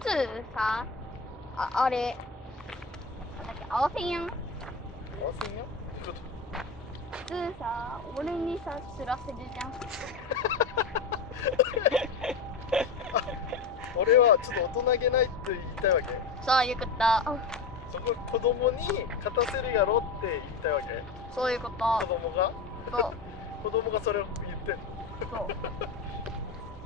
つさ、あれなんだっけ、合わせんやん。合わせんよ。ちょっと普通さ、俺にさ釣らせるじゃん。俺はちょっと大人げないって言いたいわけ。そういうこと。そこ子供に勝たせるやろって言いたいわけ。そういうこと。子供がそう。子供がそれを言ってんの。そう。